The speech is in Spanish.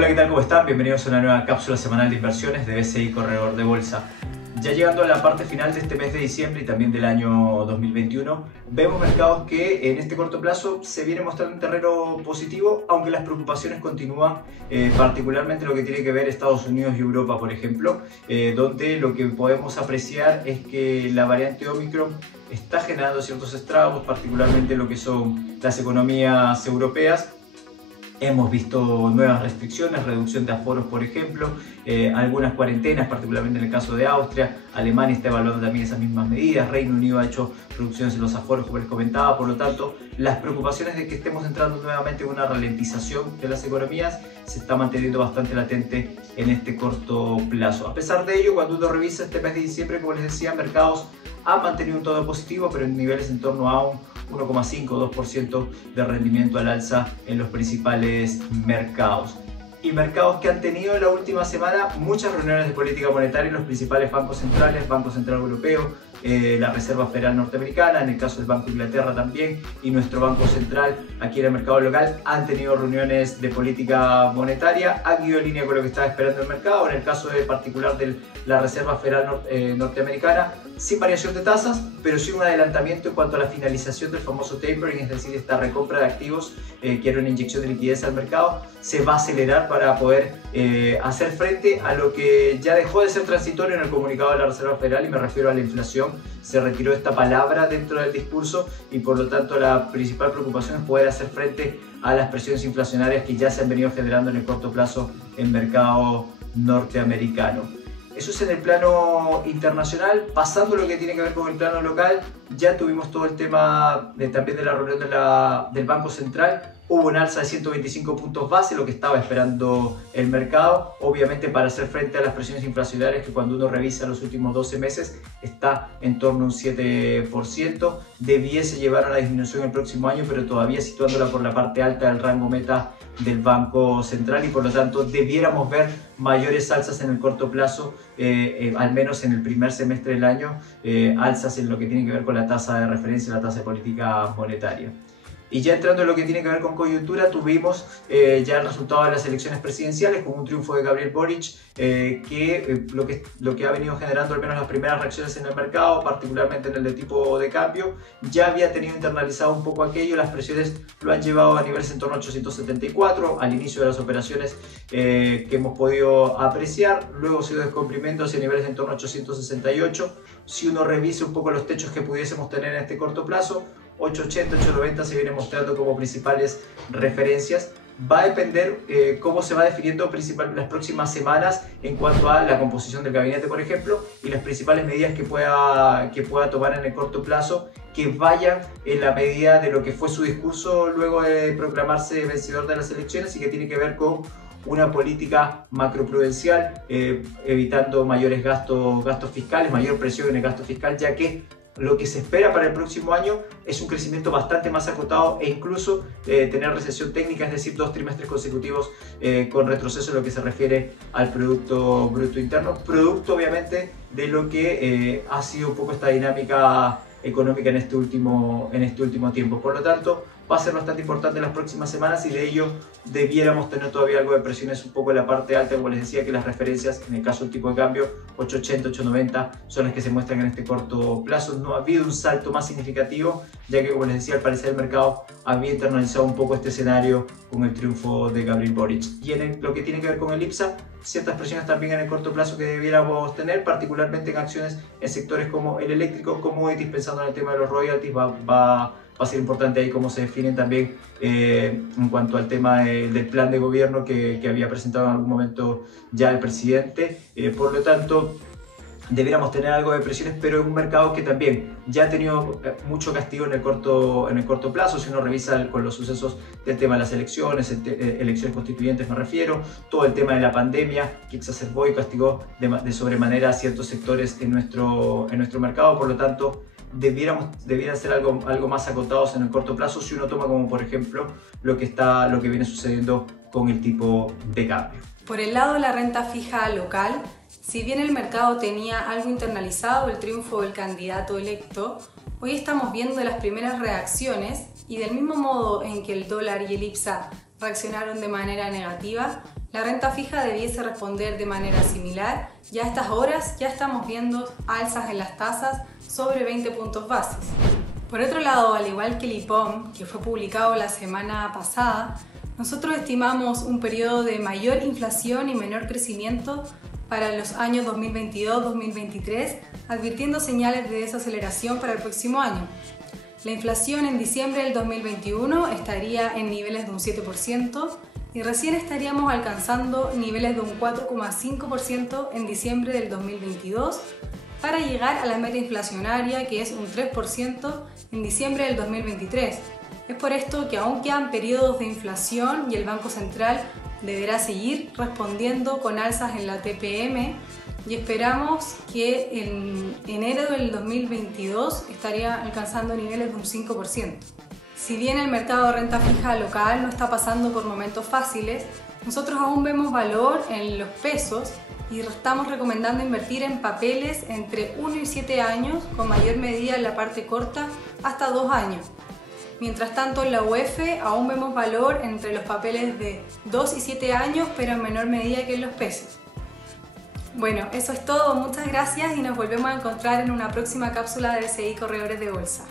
Hola, ¿qué tal? ¿Cómo están? Bienvenidos a una nueva cápsula semanal de inversiones de BCI Corredor de Bolsa. Ya llegando a la parte final de este mes de diciembre y también del año 2021, vemos mercados que en este corto plazo se viene mostrando un terreno positivo, aunque las preocupaciones continúan, particularmente lo que tiene que ver Estados Unidos y Europa, por ejemplo, donde lo que podemos apreciar es que la variante Omicron está generando ciertos estragos, particularmente lo que son las economías europeas. Hemos visto nuevas restricciones, reducción de aforos, por ejemplo, algunas cuarentenas, particularmente en el caso de Austria. Alemania está evaluando también esas mismas medidas. Reino Unido ha hecho reducciones en los aforos, como les comentaba. Por lo tanto, las preocupaciones de que estemos entrando nuevamente en una ralentización de las economías se está manteniendo bastante latente en este corto plazo. A pesar de ello, cuando uno revisa este mes de diciembre, como les decía, mercados han mantenido un tono positivo, pero en niveles en torno a un 1,5 o 2% de rendimiento al alza en los principales mercados. Y mercados que han tenido en la última semana muchas reuniones de política monetaria en los principales bancos centrales, Banco Central Europeo, la Reserva Federal Norteamericana, en el caso del Banco de Inglaterra también, y nuestro Banco Central aquí en el mercado local han tenido reuniones de política monetaria, han ido en línea con lo que estaba esperando el mercado. En el caso particular de la Reserva Federal Norteamericana, sin variación de tasas, pero sí un adelantamiento en cuanto a la finalización del famoso tapering, es decir, esta recompra de activos, que era una inyección de liquidez al mercado, se va a acelerar para poder hacer frente a lo que ya dejó de ser transitorio en el comunicado de la Reserva Federal, y me refiero a la inflación. Se retiró esta palabra dentro del discurso y por lo tanto la principal preocupación es poder hacer frente a las presiones inflacionarias que ya se han venido generando en el corto plazo en el mercado norteamericano. Eso es en el plano internacional. Pasando lo que tiene que ver con el plano local, ya tuvimos todo el tema también de la reunión del Banco Central. Hubo un alza de 125 puntos base, lo que estaba esperando el mercado, obviamente para hacer frente a las presiones inflacionarias que cuando uno revisa los últimos 12 meses está en torno a un 7%. Debiese llevar a la disminución el próximo año, pero todavía situándola por la parte alta del rango meta del Banco Central, y por lo tanto debiéramos ver mayores alzas en el corto plazo, al menos en el primer semestre del año, alzas en lo que tiene que ver con la tasa de referencia, la tasa de política monetaria. Y ya entrando en lo que tiene que ver con coyuntura, tuvimos ya el resultado de las elecciones presidenciales con un triunfo de Gabriel Boric, lo que ha venido generando al menos las primeras reacciones en el mercado, particularmente en el de tipo de cambio. Ya había tenido internalizado un poco aquello, las presiones lo han llevado a niveles en torno a 874 al inicio de las operaciones que hemos podido apreciar. Luego se dio descomprimiento hacia niveles en torno a 868. Si uno revisa un poco los techos que pudiésemos tener en este corto plazo, 880, 890 se viene mostrando como principales referencias. Va a depender cómo se va definiendo las próximas semanas en cuanto a la composición del gabinete, por ejemplo, y las principales medidas que pueda tomar en el corto plazo, que vayan en la medida de lo que fue su discurso luego de proclamarse vencedor de las elecciones, y que tiene que ver con una política macroprudencial, evitando mayores gastos fiscales, mayor presión en el gasto fiscal, ya que lo que se espera para el próximo año es un crecimiento bastante más acotado e incluso tener recesión técnica, es decir, 2 trimestres consecutivos con retroceso en lo que se refiere al Producto Bruto Interno, producto obviamente de lo que ha sido un poco esta dinámica económica en este último tiempo. Por lo tanto, va a ser bastante importante en las próximas semanas, y de ello debiéramos tener todavía algo de presiones un poco en la parte alta. Como les decía, que las referencias, en el caso del tipo de cambio, 880, 890 son las que se muestran en este corto plazo. No ha habido un salto más significativo, ya que, como les decía, al parecer el mercado había internalizado un poco este escenario con el triunfo de Gabriel Boric. Y en lo que tiene que ver con el IPSA, ciertas presiones también en el corto plazo que debiéramos tener, particularmente en acciones en sectores como el eléctrico, commodities, pensando en el tema de los royalties. Va a ser importante ahí cómo se definen también en cuanto al tema del plan de gobierno que había presentado en algún momento ya el presidente. Por lo tanto, debiéramos tener algo de presiones, pero en un mercado que también ya ha tenido mucho castigo en el corto plazo. Si uno revisa con los sucesos del tema de las elecciones, elecciones constituyentes me refiero, todo el tema de la pandemia que exacerbó y castigó de sobremanera a ciertos sectores en nuestro mercado. Por lo tanto, debieran ser algo más acotados en el corto plazo, si uno toma como por ejemplo lo que viene sucediendo con el tipo de cambio. Por el lado de la renta fija local, si bien el mercado tenía algo internalizado el triunfo del candidato electo, hoy estamos viendo las primeras reacciones, y del mismo modo en que el dólar y el IPSA reaccionaron de manera negativa, la renta fija debiese responder de manera similar y a estas horas ya estamos viendo alzas en las tasas sobre 20 puntos bases. Por otro lado, al igual que el IPOM, que fue publicado la semana pasada, nosotros estimamos un periodo de mayor inflación y menor crecimiento para los años 2022-2023, advirtiendo señales de desaceleración para el próximo año. La inflación en diciembre del 2021 estaría en niveles de un 7% y recién estaríamos alcanzando niveles de un 4,5% en diciembre del 2022 para llegar a la meta inflacionaria, que es un 3% en diciembre del 2023. Es por esto que aún quedan periodos de inflación y el Banco Central deberá seguir respondiendo con alzas en la TPM y esperamos que en enero del 2022 estaría alcanzando niveles de un 5%. Si bien el mercado de renta fija local no está pasando por momentos fáciles, nosotros aún vemos valor en los pesos y estamos recomendando invertir en papeles entre 1 y 7 años, con mayor medida en la parte corta hasta 2 años. Mientras tanto, en la UF aún vemos valor entre los papeles de 2 y 7 años, pero en menor medida que en los pesos. Bueno, eso es todo, muchas gracias y nos volvemos a encontrar en una próxima cápsula de BCI Corredores de Bolsa.